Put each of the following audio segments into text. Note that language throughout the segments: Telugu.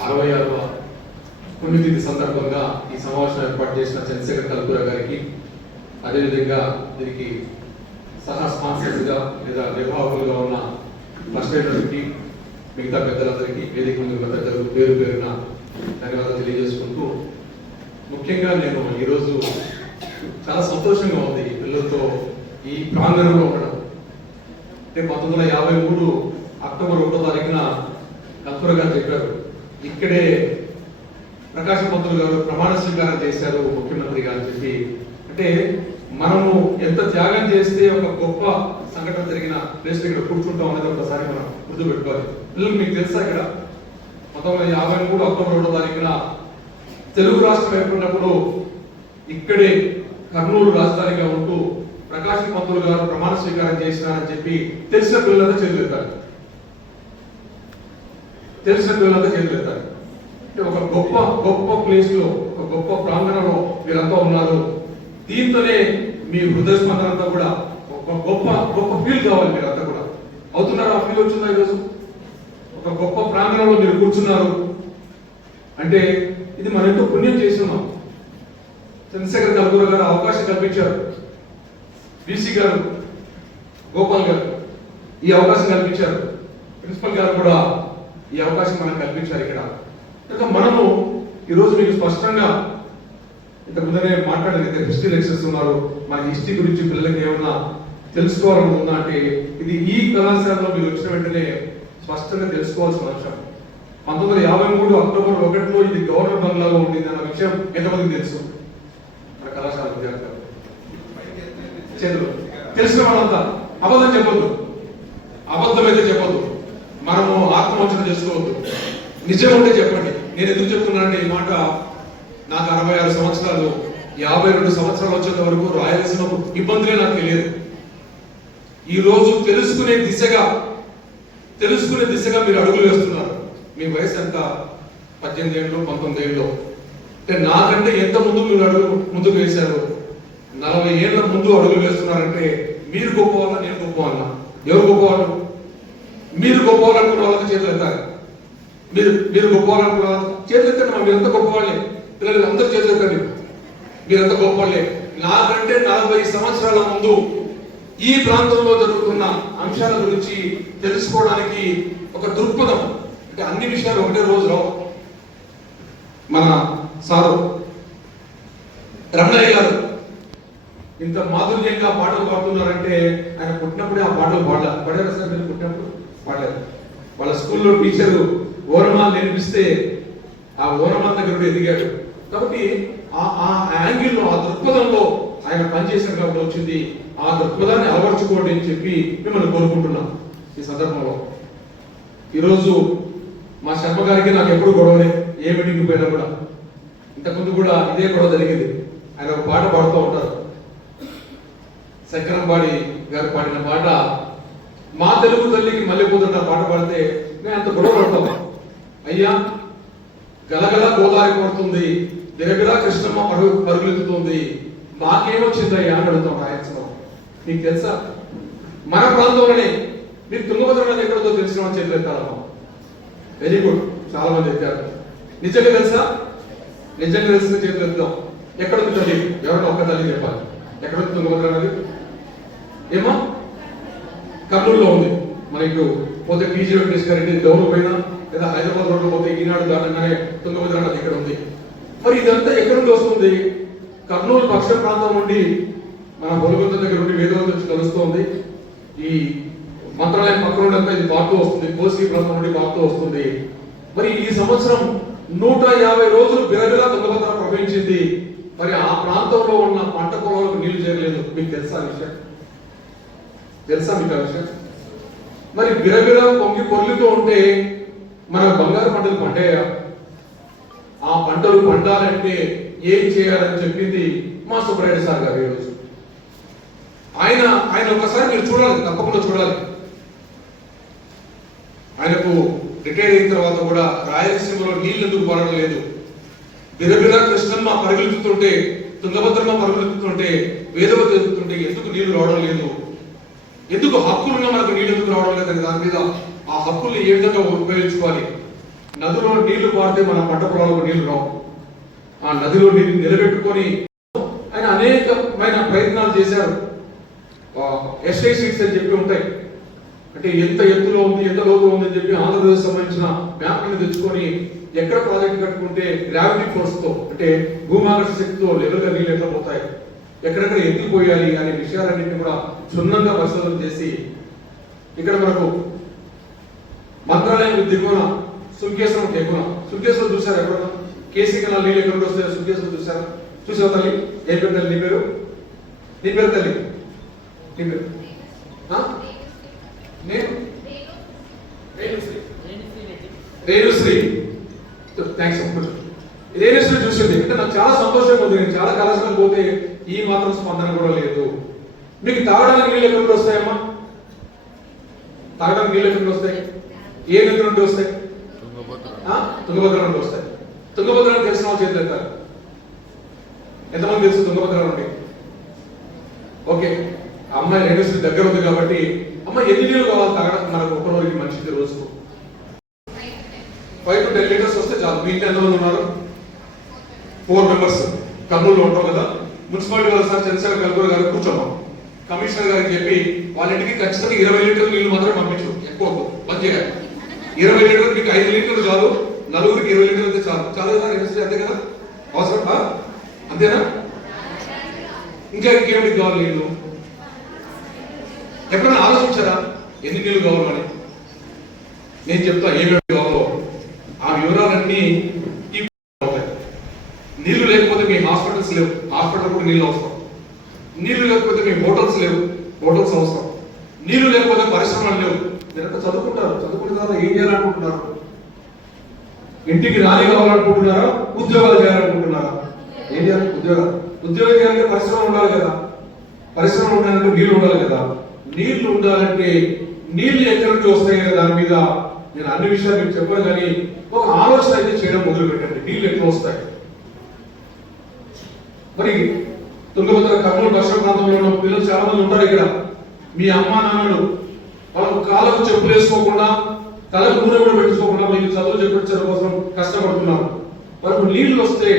66వ పుణ్యతిథి సందర్భంగా ఈ సమావేశం ఏర్పాటు చేసిన చంద్రశేఖర్ కల్పూరా గారికి, అదేవిధంగా దీనికి సహా స్పాన్సర్స్గా లేదా నిర్వాహకులుగా ఉన్న ఫస్ట్రేటర్కి, మిగతా పెద్దలందరికీ, వేదిక ముందు పెద్దలు పేరు పేరున ధన్యవాదాలు తెలియజేసుకుంటూ, ముఖ్యంగా నేను ఈరోజు చాలా సంతోషంగా ఉంది పిల్లలతో ఈ ప్రాంగణంలో ఉండడం. అంటే 1953 అక్టోబర్ 1వ తారీఖున కల్పూరా గారు చెప్పారు, ఇక్కడే ప్రకాశం పంతులు గారు ప్రమాణ స్వీకారం చేశారు ముఖ్యమంత్రిగా అని చెప్పి. అంటే మనము ఎంత త్యాగం చేస్తే ఒక గొప్ప సంఘటన జరిగిన ప్లేస్ ఇక్కడ కూర్చుంటాం అనేది ఒకసారి మనం గుర్తుపెట్టుకోవాలి. పిల్లలు మీకు తెలుసా, ఇక్కడ 1953 అక్టోబర్ 1వ తారీఖున తెలుగు రాష్ట్రం ఏర్పడినప్పుడు ఇక్కడే కర్నూలు రాజధానిగా ఉంటూ ప్రకాశం పంతులు గారు ప్రమాణ స్వీకారం చేసినారని చెప్పి తెలిసిన పిల్లలంతా చేతులెత్తారు. చేతులెత్తారు. అంటే ఒక గొప్ప గొప్ప ప్లేస్ లో, ఒక గొప్ప ప్రాంగణంలో మీరంతా ఉన్నారు. దీంతోనే మీ హృదయ స్పందనంతా కూడా ఒక గొప్ప గొప్ప ఫీల్ కావాలి. మీరంతా కూడా అవుతున్నారా? ఆ ఫీల్ వచ్చిందా? ఈరోజు ఒక గొప్ప ప్రాంగణంలో మీరు కూర్చున్నారు అంటే ఇది మనం ఎంతో పుణ్యం చేస్తున్నాం. చంద్రశేఖర్ కల్పూరా గారు అవకాశం కల్పించారు, బీసీ గారు, గోపాల్ గారు ఈ అవకాశం కల్పించారు, ప్రిన్సిపల్ గారు కూడా ఈ అవకాశం మనకు కల్పించారు. ఇక్కడ మనము ఈరోజు మీకు స్పష్టంగా ఇంతకు ముందరే మాట్లాడేది హిస్టరీ లెక్చర్స్ ఉన్నారు. మన హిస్టరీ గురించి పిల్లలకి ఏమన్నా తెలుసుకోవాలని ఉందా అంటే ఇది ఈ కళాశాలలో మీరు వచ్చిన వెంటనే స్పష్టంగా తెలుసుకోవాల్సిన అంశం. 1953 అక్టోబర్ 1 ఇది గవర్నర్ బంగ్లాలో ఉండింది అన్న విషయం ఎంతమందికి తెలుసు? మన కళాశాల విద్యార్థులు చేతులు తెలిసిన వాళ్ళంతా అబద్ధం చెప్పొద్దు, అబద్ధం అయితే చెప్పొద్దు, మనము ఆత్మవంచన చేసుకోవద్దు, నిజం ఉంటే చెప్పండి. నేను ఎందుకు చెప్తున్నానంటే ఈ మాట, నాకు 66 సంవత్సరాలు, 52 సంవత్సరాలు వచ్చేంత వరకు రాయలసీమ ఇబ్బందులే నాకు తెలియదు. ఈ రోజు తెలుసుకునే దిశగా మీరు అడుగులు వేస్తున్నారు. మీ వయసు ఎంత? 18 ఏళ్ళు, 19 ఏళ్ళు. అంటే నాకంటే ఎంత ముందు మీరు అడుగు ముందుకు వేశారు? 40 ఏళ్ల ముందు అడుగులు వేస్తున్నారంటే మీరు గొప్పవాళ్ళ, నేను గొప్పవాళ్ళ? ఎవరు గొప్పవాళ్ళు? మీరు గొప్పవాళ్ళనుకున్న వాళ్ళకి చేతులు ఎత్తారు. మీరు గొప్పవాళ్ళనుకున్న వాళ్ళకి చేతులు ఎత్తండి. మీరంతా గొప్పవాళ్ళే. పిల్లలు అందరూ చేతులు ఎత్తండి. మీరంతా గొప్పవాళ్ళే. నాకంటే 40 సంవత్సరాల ముందు ఈ ప్రాంతంలో జరుగుతున్న అంశాల గురించి తెలుసుకోవడానికి ఒక దృక్పథం, అంటే అన్ని విషయాలు ఒకటే రోజు రావు. మన సారు రమణయ్య గారు ఇంత మాధుర్యంగా పాటలు పాడుతున్నారంటే ఆయన పుట్టినప్పుడే ఆ పాటలు పాడారు సార్. మీరు పుట్టినప్పుడు పాడారు. వాళ్ళ స్కూల్లో టీచరు ఓనమాలు నేర్పిస్తే ఆ ఓనమాల దగ్గర ఎదిగాడు. కాబట్టి ఆ యాంగిల్లో, ఆ దృక్పథంలో ఆయన పనిచేశారు కాబట్టి వచ్చింది. ఆ దృక్పథాన్ని అలవర్చుకోండి అని చెప్పి మిమ్మల్ని కోరుకుంటున్నాం. ఈ సందర్భంలో ఈరోజు మా శర్మ గారికి నాకు ఎప్పుడు గొడవలే, ఏ మీటింగ్ పోయినా కూడా. ఇంతకుముందు కూడా ఇదే గొడవ జరిగింది. ఆయన ఒక పాట పాడుతూ ఉంటారు, శంకరంబాడి గారు పాడిన పాట, మా తెలుగు తల్లికి మల్లెపూదండ పాట పాడితే నేను అంత గొడవ పడతాను. అయ్యా, గలగల గోదావరి పడుతుంది, బిరబిరా కృష్ణమ్మ పరుగులెత్తుతుంది, మాకేమొచ్చిందయ్యా అని అడుగుతాం రాయలసీమ. మీకు తెలుసా? మన ప్రాంతంలోనే మీరు తుంగభద్ర నది ఎక్కడో తెలిసిన వాళ్ళు చేతులు ఎత్తారమ్మా. వెరీ గుడ్, చాలా మంది ఎత్తారు. నిజంగా తెలుసా? నిజంగా తెలిసిన చేతులు ఎత్తాం. ఎక్కడుంది తల్లి? ఎవరైనా ఒక్క తల్లి చెప్పాలి. ఎక్కడుంది తుంగభద్ర నది? ఏమో కర్నూలులో ఉంది. మనకు పోతే పీజీ వెంకటేష్ గారి డౌన్ పోయినా లేదా హైదరాబాద్ రోడ్లో పోతే ఈనాడు దాటంగానే తుంగభద్ర నది ఇక్కడ ఉంది. మరి ఇదంతా ఎక్కడి నుండి వస్తుంది? కర్నూలు పశ్చిమ ప్రాంతం నుండి మన బొలగొంద దగ్గర నుండి వేదవతి వచ్చి కలుస్తుంది. ఈ మంత్రాలయం పక్కన నుండి ఇది పారుతూ వస్తుంది, కోసి ప్రాంతం నుండి పారుతూ వస్తుంది. మరి ఈ సంవత్సరం 150 రోజులు బిరబిరా తుంగభద్ర ప్రవహించింది. మరి ఆ ప్రాంతంలో ఉన్న పంట పొలాలకు నీళ్లు చేరలేదు. మీకు తెలుసా విషయం? మీకు ఆ విషయం? మరి బిరబిరా పొంగి పొర్లుతూ ఉంటే మన బంగారు పంటలు పండాయా? ఆ పంటలు పండాలంటే ఏం చేయాలని చెప్పింది మా సుబ్రాయుడు సార్ గారు. ఈరోజు ఆయన ఒకసారి మీరు చూడాలి, తప్పకుండా చూడాలి. ఆయనకు రిటైర్ అయిన తర్వాత కూడా రాయలసీమలో నీళ్ళు ఎందుకు పడడం లేదు? బిరబిరా కృష్ణమ్మ పరుగులెత్తుతుంటే, తుంగభద్రమ్మ పరుగులెత్తుతుంటే, వేదవతి ఎత్తుతుంటే ఎందుకు నీళ్లు రావడం లేదు? ఎందుకు హక్కులున్నా మనకు నీళ్ళు ఎందుకు రావడం లేదని దాని మీద ఆ హక్కుల్ని ఏ విధంగా ఉపయోగించుకోవాలి, నదిలో నీళ్లు పారితే మన పంట పొలాలకు నీళ్లు రావు. ఆ నదిలో నీళ్ళు నిలబెట్టుకొని ఆయన అనేకమైన ప్రయత్నాలు చేశారు. ఎస్ఐ సీట్స్ అని చెప్పి ఉంటాయి, అంటే ఎంత ఎత్తులో ఉంది ఎంత లోతు ఉంది అని చెప్పి ఆంధ్రప్రదేశ్ సంబంధించిన మ్యాప్ని తెచ్చుకొని ఎక్కడ ప్రాజెక్ట్ కట్టుకుంటే గ్రావిటీ ఫోర్స్ తో అంటే భూమాకర్షణ శక్తితో లెవెల్గా నీళ్ళు ఎట్లా పోతాయి, ఎక్కడెక్కడ ఎత్తిపోయాలి అనే విషయాలన్నింటినీ కూడా క్షుణ్ణంగా పరిశోధన చేసి ఇక్కడ మనకు మంత్రాలయం దిగువన సుంకేశ్వరం ఎగువన సుంకేశ్వరం చూసారు ఎక్కడన్నా కేసీ కెనాల్ నీళ్ళు ఎక్కడ వస్తాయో సుంకేశ్వరం చూసారా? చూసావు తల్లి? ఏ పేరు తల్లి నీ పేరు? నీ పేరు తల్లి? నీ పేరు? నేను రేణుశ్రీ. థ్యాంక్స్. రేణుశ్రీ చూసింది అంటే నాకు చాలా సంతోషంగా ఉంది. నేను చాలా కళాశాలకు పోతే ఈ మాత్రం స్పందన కూడా లేదు. మీకు తాగడానికి నీళ్ళు ఎక్కడ వస్తాయమ్మా? తాగడానికి నీళ్ళు ఎక్కడ వస్తాయి? ఏ నది నుండి వస్తాయి? తుంగభద్ర నుండి వస్తాయి. తుంగభద్ర అని తెలిసిన వాళ్ళు చేతులు ఎత్తారు. ఎంతమంది తెలుసు తుంగభద్ర నుండి? ఓకే, అమ్మాయి రేణుశ్రీ దగ్గర ఉంది కాబట్టి అమ్మ ఎన్ని నీళ్ళు కావాలి తాగడానికి మనకు ఒక రోజుకి మంచిది? రోజుకు 5 to 10 లీటర్స్ వస్తే చాలు. మీ ఇంట్లో ఎంతమంది ఉన్నారు? 4 మెంబర్స్. కర్నూలులో ఉంటాం కదా, మున్సిపాలిటీ వాళ్ళు సార్ చంద్రశేఖర్ కల్పూర్ గారు కూర్చోమ్మా, కమిషనర్ గారికి చెప్పి వాళ్ళ ఇంటికి ఖచ్చితంగా 20 లీటర్ల నీళ్లు మాత్రమే పంపించు, ఎక్కువ బంద్ చేయాలి. 20 లీటర్లు మీకు 5 లీటర్లు చాలు, నలుగురికి 20 లీటర్లు అయితే చాలు. చాలు కదా? అంతే కదా? అవసరం అంతేనా? ఇంకా ఇంకేమిటి కావాలి నీళ్ళు? ఎప్పుడైనా ఆలోచించారా ఎన్ని నీళ్ళు కావాలని? నేను చెప్తా ఏమేమి కావాలో. ఆ వివరాలన్నీ నీళ్లు లేకపోతే మీ హాస్పిటల్స్ లేవు, హాస్పిటల్ కూడా నీళ్ళు అవసరం. నీళ్లు లేకపోతే మీ హోటల్స్ లేవు, హోటల్స్ అవసరం. నీళ్లు లేకపోతే పరిశ్రమలు లేవు. మీరంతా చదువుకుంటారు, చదువుకున్న తర్వాత ఏం చేయాలనుకుంటున్నారు? ఇంటికి రాని కావాలనుకుంటున్నారా? ఉద్యోగాలు చేయాలనుకుంటున్నారా? ఏం చేయాలి? ఉద్యోగం చేయాలంటే పరిశ్రమ ఉండాలి కదా, పరిశ్రమ ఉండాలంటే నీళ్లు ఉండాలి కదా. నీళ్లు ఉండాలంటే నీళ్లు ఎక్కడి నుంచి వస్తాయి కదా, దాని మీద నేను అన్ని విషయాలు మీకు చెప్పను, కానీ ఒక ఆలోచన అయితే చేయడం మొదలు పెట్టండి. నీళ్లు ఎట్లా వస్తాయి? మరి తుంగభద్ర కర్నూలు దక్షిణ ప్రాంతంలో ఉన్న పిల్లలు చాలా మంది ఉంటారు ఇక్కడ. మీ అమ్మా నాన్నలు వాళ్ళకు కాళ్ళకు చెప్పులు వేసుకోకుండా తలకు నూనె కూడా పెట్టుకోకుండా మీకు చదువు చెప్పించడం కోసం కష్టపడుతున్నారు. వాళ్ళకు నీళ్లు వస్తే,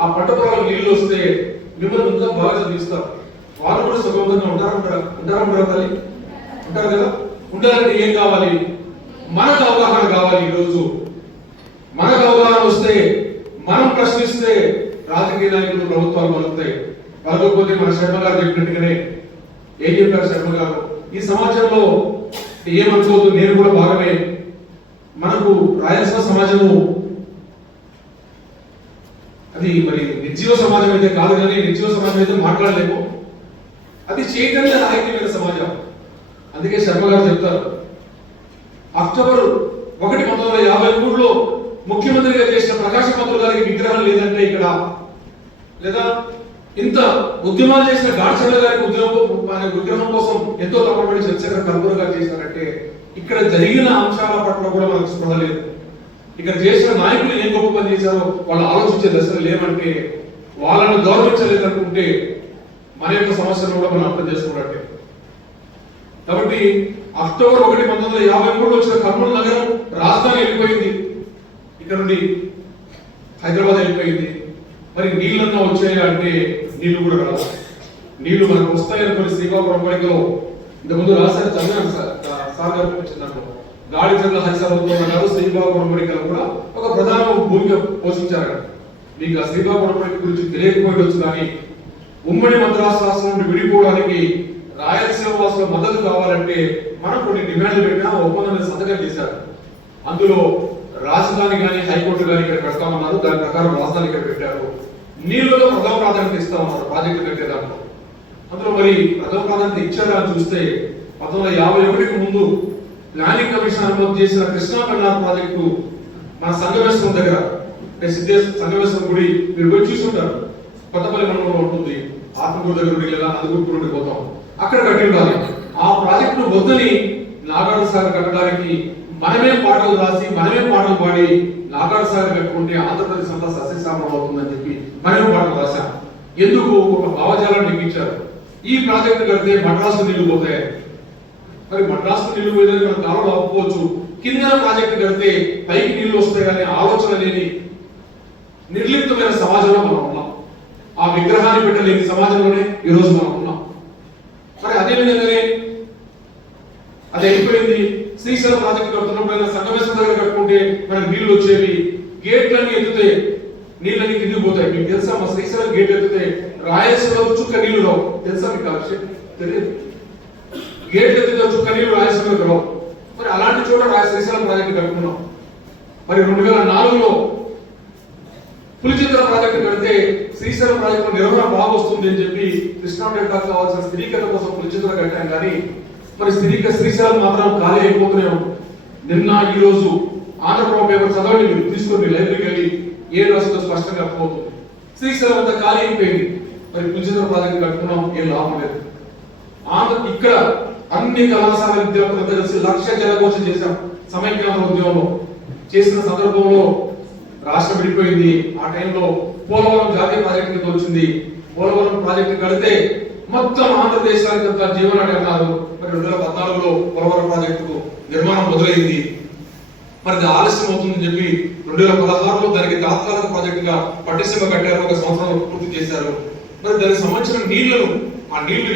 ఆ పంట పొలాలకు నీళ్లు వస్తే మిమ్మల్ని ఇంకా బాగా చదివిస్తారు. వాళ్ళు కూడా సుఖవంతంగా ఉంటారా తల్లి? ఉంటారు కదా. ఉండాలంటే ఏం కావాలి? మనకు అవగాహన కావాలి. ఈరోజు మనకు అవగాహన వస్తే, మనం ప్రశ్నిస్తే రాజకీయ నాయకులు ప్రభుత్వాలు పలుకుతాయి. పలకపోతే మన శర్మ గారు చెప్పినట్టుగానే ఏం చెప్పారు శర్మ గారు? ఈ సమాజంలో ఏమనుకోవద్దు, నేను కూడా భాగమే. మనకు రాయలసీమ సమాజము అది మరి నిర్జీవ సమాజం అయితే కాదు, కానీ నిర్జీవ సమాజం అయితే మాట్లాడలేము. అది చైతన్య నాయకులైన సమాజం. అందుకే శర్మ గారు చెప్తారు, అక్టోబర్ 1, 1953లో ముఖ్యమంత్రిగా చేసిన ప్రకాశం పంతులు గారికి విగ్రహం లేదంటే ఇక్కడ, లేదా ఇంత ఉద్యమాలు చేసిన గాడ్చర్ల గారికి విగ్రహం కోసం ఎంతో తప్పబడి చంద్రశేఖర్ కల్పూర్ గారు చేశారంటే ఇక్కడ జరిగిన అంశాల పట్ల కూడా మనకు స్పృహ లేదు. ఇక్కడ చేసిన నాయకులు ఏం గొప్ప పని చేశారో వాళ్ళు ఆలోచించే దశలు లేవంటే, వాళ్ళను గౌరవించలేదనుకుంటే మన యొక్క సమస్యను కూడా మనం అర్థం చేసుకున్నట్టే. కాబట్టి అక్టోబర్ 1, 1953 వచ్చిన కర్నూలు నగరం రాజధాని వెళ్ళిపోయింది, ఇక్కడ నుండి హైదరాబాద్ వెళ్ళిపోయింది. మరి నీళ్ళన్నా వచ్చాయా అంటే నీళ్లు కూడా రావు. నీళ్లు మనకు వస్తాయనుకుని శ్రీకాకుళం పడికలో ఇంతకుముందు రాశారు, చదివాను సార్ గారు వచ్చినప్పుడు గాడిచర్ల హరిసర్వతో గారు శ్రీకాకుళం పడికలు కూడా ఒక ప్రధాన భూమిక పోషించారు. మీకు ఆ శ్రీకాకుళం పడిక గురించి తెలియకపోవచ్చు, కానీ ఉమ్మడి మద్రాసు రాష్ట్రం నుండి విడిపోవడానికి రాయలసీమ వాసుల మద్దతు కావాలంటే మనం కొన్ని డిమాండ్లు పెట్టినా ఒప్పందం మీద సంతకం చేశారు. అందులో రాజధాని కానీ హైకోర్టు కానీ ఇక్కడ పెడతామన్నారు. దాని ప్రకారం రాజధాని ఇక్కడ పెట్టారు. నీళ్లలో ప్రథమ ప్రాధాన్యత ఇస్తామన్నారు ప్రాజెక్టు కట్టేదాంట్లో. అందులో మరి ప్రథమ ప్రాధాన్యత ఇచ్చారా అని చూస్తే 1951కి ముందు ప్లానింగ్ కమిషన్ అనుమతి చేసిన కృష్ణా పెన్నార్ ప్రాజెక్టు మన సంగమేశ్వరం దగ్గర, అంటే సంగమేశ్వరం గుడి మీరు పోయి చూసుంటారు, కొత్తపల్లి మండలంలో ఉంటుంది. ఆత్మకూరు దగ్గర నుండి లేదా నందకూరు నుండి పోతాం, అక్కడ కట్టి ఉండాలి. ఆ ప్రాజెక్టును వద్దని నాగార్జున సాగర్ కట్టడానికి మనమే పాటలు రాసి మనమే పాటలు పాడి నాగార్జున సాగర్ కట్టుకుంటే ఆంధ్రప్రదేశ్ అంతా సస్యశ్యామలం అవుతుందని చెప్పి మనమే పాటలు రాశాం. ఎందుకు? ఒక భావజాలాన్ని నిర్మించారు. ఈ ప్రాజెక్టు కడితే మద్రాసు నీళ్లు పోతాయి. మరి మద్రాసు నీళ్లు పోయేదని మనం కాలంలో ఆపుకోవచ్చు, కింద ప్రాజెక్టు కడితే పైకి నీళ్లు వస్తాయి కానీ ఆలోచన లేని నిర్లిప్తమైన సమాజంలో మనం ఉన్నాం. ఆ విగ్రహాన్ని పెట్టలేని సమాజంలోనే ఈ రోజు మనం ఉన్నాం. మరి అదే విధంగానే అది అయిపోయింది. శ్రీశైలం ప్రాజెక్టు కడుతున్నప్పుడు సంగమేశ్వర దగ్గర కట్టుకుంటే మనకి నీళ్లు వచ్చేవి. గేట్లన్నీ ఎత్తితే నీళ్ళని కిందికి పోతాయి. మీకు తెలుసా? మా శ్రీశైలం గేట్ ఎత్తితే రాయలసీమలో చుక్క నీళ్లు రావు. తెలుసా మీకు? ఆ విషయం తెలియదు. గేట్ ఎత్తితే చుక్క నీళ్లు రాయలసీమలో రావు. మరి అలాంటి చోట శ్రీశైలం ప్రాజెక్టు కట్టుకున్నాం. మరి 2004లో పులిచింతల ప్రాజెక్టు కడితే శ్రీశైలం ప్రాజెక్టు నిర్వహణ బాగా వస్తుంది అని చెప్పి కృష్ణా డెల్టా కావాల్సిన స్థిరీకరణ కోసం పులిచింతల కట్టాం. కానీ మరి శ్రీశైలం మాత్రం ఖాళీ అయిపోతూనే ఉంటుంది. నిన్న ఈ రోజు ఆంధ్రప్రభ పేపర్ చదవండి, మీరు తీసుకొని లైబ్రరీకి వెళ్ళి ఏం రాసిందో స్పష్టంగా అర్థమవుతుంది. శ్రీశైలం అంతా ఖాళీ అయిపోయింది. మరి పులిచింతల ప్రాజెక్టు కట్టుకున్నాం, ఏం లాభం లేదు. ఇక్కడ అన్ని కళాశాల విద్యార్థులంతా కలిసి 1,00,000 జలఘోషం చేశాం. సమైక్యాంధ్ర ఉద్యమంలో చేసిన సందర్భంలో రాష్ట్రం విడిపోయింది. ఆ టైంలో పోలవరం జాతీయ ప్రాజెక్టు కింద వచ్చింది. పోలవరం ప్రాజెక్టు కడితే మొత్తం ఆంధ్రదేశానికి అంతా జీవనాడి అన్నారు. మరి 2014లో పోలవరం ప్రాజెక్టు నిర్మాణం మొదలైంది. మరి ఆలస్యం అవుతుందని చెప్పి 2016లో దానికి తాత్కాలిక ప్రాజెక్టుగా పట్టిసీమ కట్టారు. 1 సంవత్సరం పూర్తి చేశారు. మరి దానికి సంబంధించిన నీళ్లను ఆ నీళ్లు